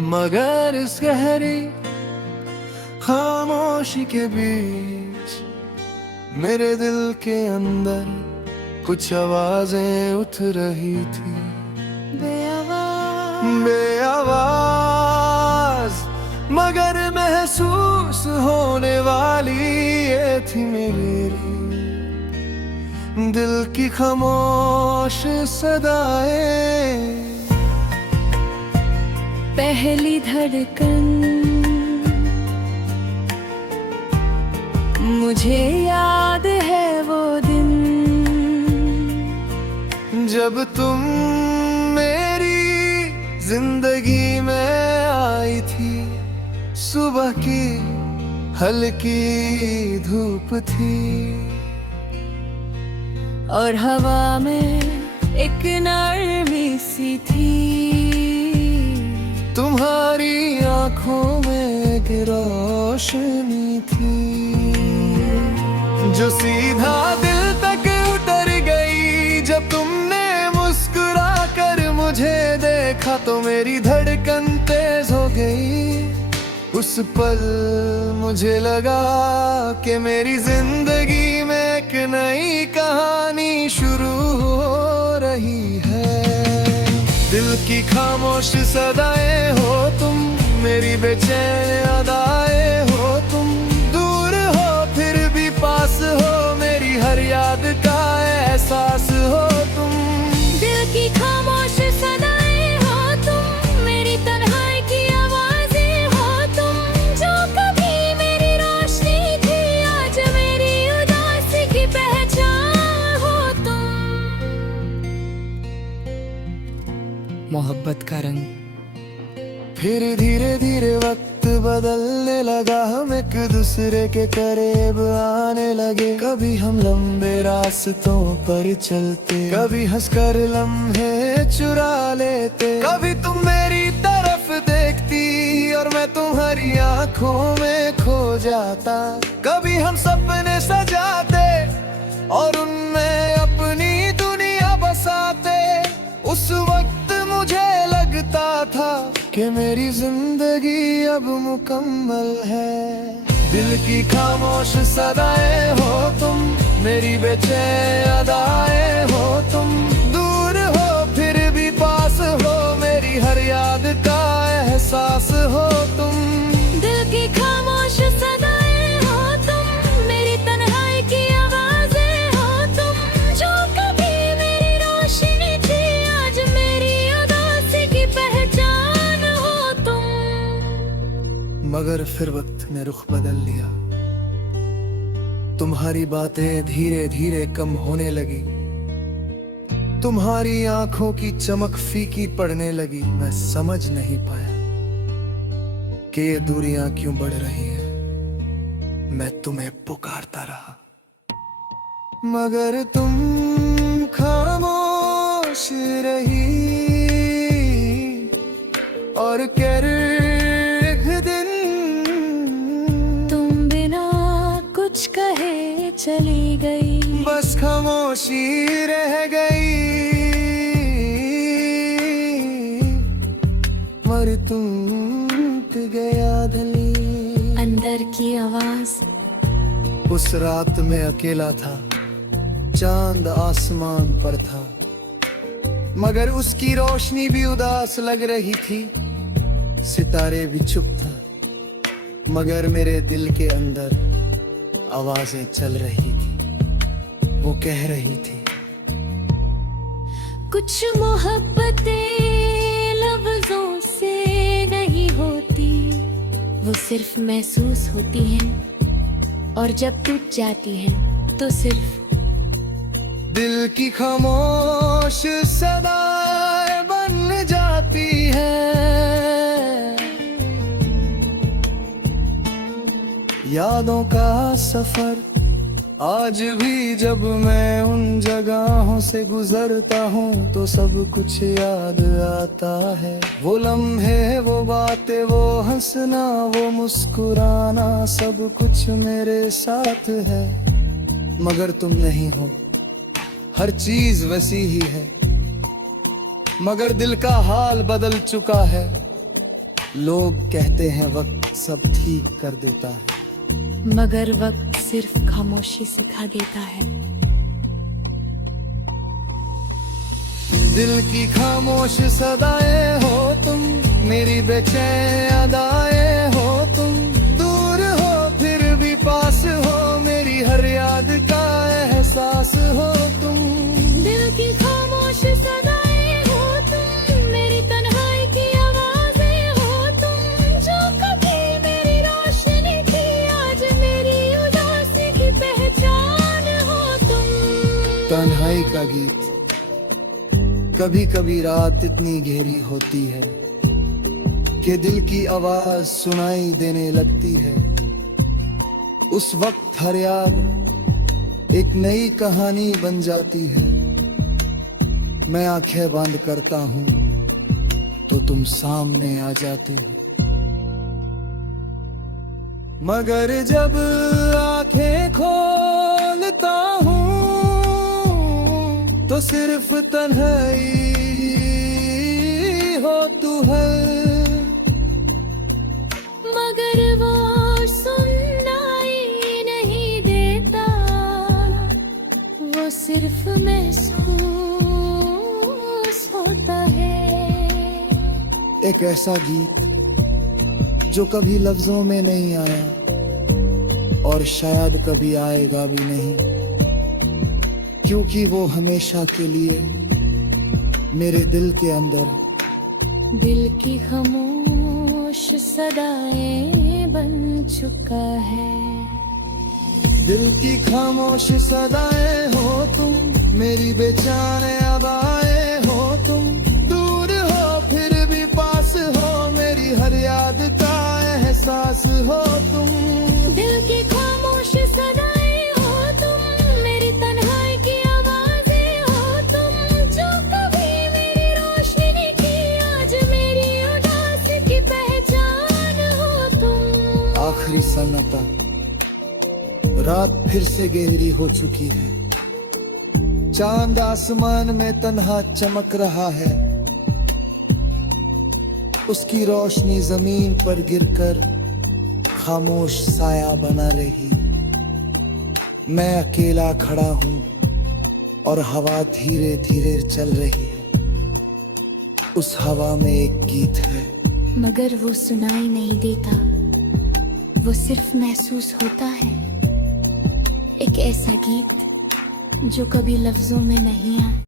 मगर इस गहरी खामोशी के बीच मेरे दिल के अंदर कुछ आवाजें उठ रही थी, बेआवाज मगर महसूस होने वाली ये थी मेरी दिल की खामोश सदाएं। पहली धड़कन मुझे याद है वो दिन जब तुम मेरी जिंदगी में आई थी। सुबह की हल्की धूप थी और हवा में एक नरमी सी थी। तुम्हारी आंखों में एक रोशनी थी जो सीधा दिल तक उतर गई। जब तुमने मुस्कुरा कर मुझे देखा तो मेरी धड़कन तेज हो गई। उस पल मुझे लगा कि मेरी जिंदगी में एक नई कहानी शुरू हो रही है। दिल की खामोश सदाएं हो तुम, मेरी बेचैन अदाएं हो तुम। दूर हो फिर भी पास हो, मेरी हर याद का एहसास हो तुम। दिल की खामोश सदाएं हो तुम, मेरी तन्हाई की आवाजें हो तुम। जो कभी मेरी रोशनी थी आज मेरी उदासी की पहचान हो तुम। मोहब्बत का रंग। फिर धीरे धीरे वक्त बदलने लगा, हम एक दूसरे के करीब आने लगे। कभी हम लंबे रास्तों पर चलते, कभी हंसकर लम्हे चुरा लेते। कभी तुम मेरी तरफ देखती और मैं तुम्हारी आंखों में खो जाता। कभी हम सपने सजाते और उनमें अपनी दुनिया बसाते। उस वक्त मुझे लगता था कि मेरी जिंदगी अब मुकम्मल है। दिल की खामोश सदाएं हो तुम, मेरी बेचैन अदाएं हो तुम। दूर हो फिर भी पास हो, मेरी हर याद का एहसास हो तुम। दिल की खामोश सदाएं हो तुम, मेरी तन्हाई की आवाजें हो तुम। जो कभी मेरी रोशनी थी आज मेरी उदासी की पहचान हो तुम। मगर फिर वक्त ने रुख बदल लिया। तुम्हारी बातें धीरे धीरे कम होने लगी। तुम्हारी आंखों की चमक फीकी पड़ने लगी। मैं समझ नहीं पाया कि ये दूरियां क्यों बढ़ रही हैं। मैं तुम्हें पुकारता रहा मगर तुम खामोश रही। और कर कुछ कहे चली गई, बस खामोशी रह गई। मर टूट गया दिल। अंदर की आवाज। उस रात में अकेला था, चांद आसमान पर था मगर उसकी रोशनी भी उदास लग रही थी। सितारे भी चुप था मगर मेरे दिल के अंदर आवाजें चल रही थी। वो कह रही थी, कुछ मोहब्बतें लफ्जों से नहीं होती, वो सिर्फ महसूस होती हैं और जब टूट जाती हैं तो सिर्फ। दिल की खामोश सदाएं बन जाती है। यादों का सफर आज भी जब मैं उन जगहों से गुजरता हूँ तो सब कुछ याद आता है। वो लम्हे, वो बातें, वो हंसना, वो मुस्कुराना, सब कुछ मेरे साथ है। मगर तुम नहीं हो, हर चीज वैसी ही है। मगर दिल का हाल बदल चुका है। लोग कहते हैं वक्त सब ठीक कर देता है, मगर वक्त सिर्फ खामोशी सिखा देता है। दिल की खामोश सदाएं हो तुम, मेरी बेचैन अदाएं हो तुम, दूर हो फिर भी पास हो, मेरी हर याद का एहसास हो तुम। दिल की खामोश सदाएं हो तुम, मेरी तन्हाई की आवाजें हो तुम, जो कभी मेरी रोशनी थी आज मेरी उदासी की पहचान हो तुम। तन्हाई का गीत। कभी कभी रात इतनी गहरी होती है कि दिल की आवाज सुनाई देने लगती है। उस वक्त हर याद एक नई कहानी बन जाती है। मैं आंखें बंद करता हूँ तो तुम सामने आ जाते हो, मगर जब आंखें खोलता हूँ तो सिर्फ तन्हाई हो तू है। मगर वो सुनाई नहीं देता, वो सिर्फ महसूस होता है। एक ऐसा गीत जो कभी लफ्जों में नहीं आया और शायद कभी आएगा भी नहीं, क्योंकि वो हमेशा के लिए मेरे दिल के अंदर दिल की खामोश सदाएं बन चुका है। दिल की खामोश सदाएं हो तुम, मेरी बेचैन अदाएं हो तुम, दूर हो फिर भी पास हो, मेरी हर याद का एहसास हो तुम। दिल की खामोश सदाएं हो तुम, मेरी तन्हाई की आवाजें हो तुम, जो कभी मेरी रोशनी की आज मेरी उदासी की पहचान हो तुम। आखिरी सन्नाटा। रात फिर से गहरी हो चुकी है, चांद आसमान में तन्हा चमक रहा है, उसकी रोशनी जमीन पर गिरकर खामोश साया बना रही। मैं अकेला खड़ा हूँ और हवा धीरे धीरे चल रही है। उस हवा में एक गीत है, मगर वो सुनाई नहीं देता, वो सिर्फ महसूस होता है। एक ऐसा गीत जो कभी लफ्जों में नहीं आता।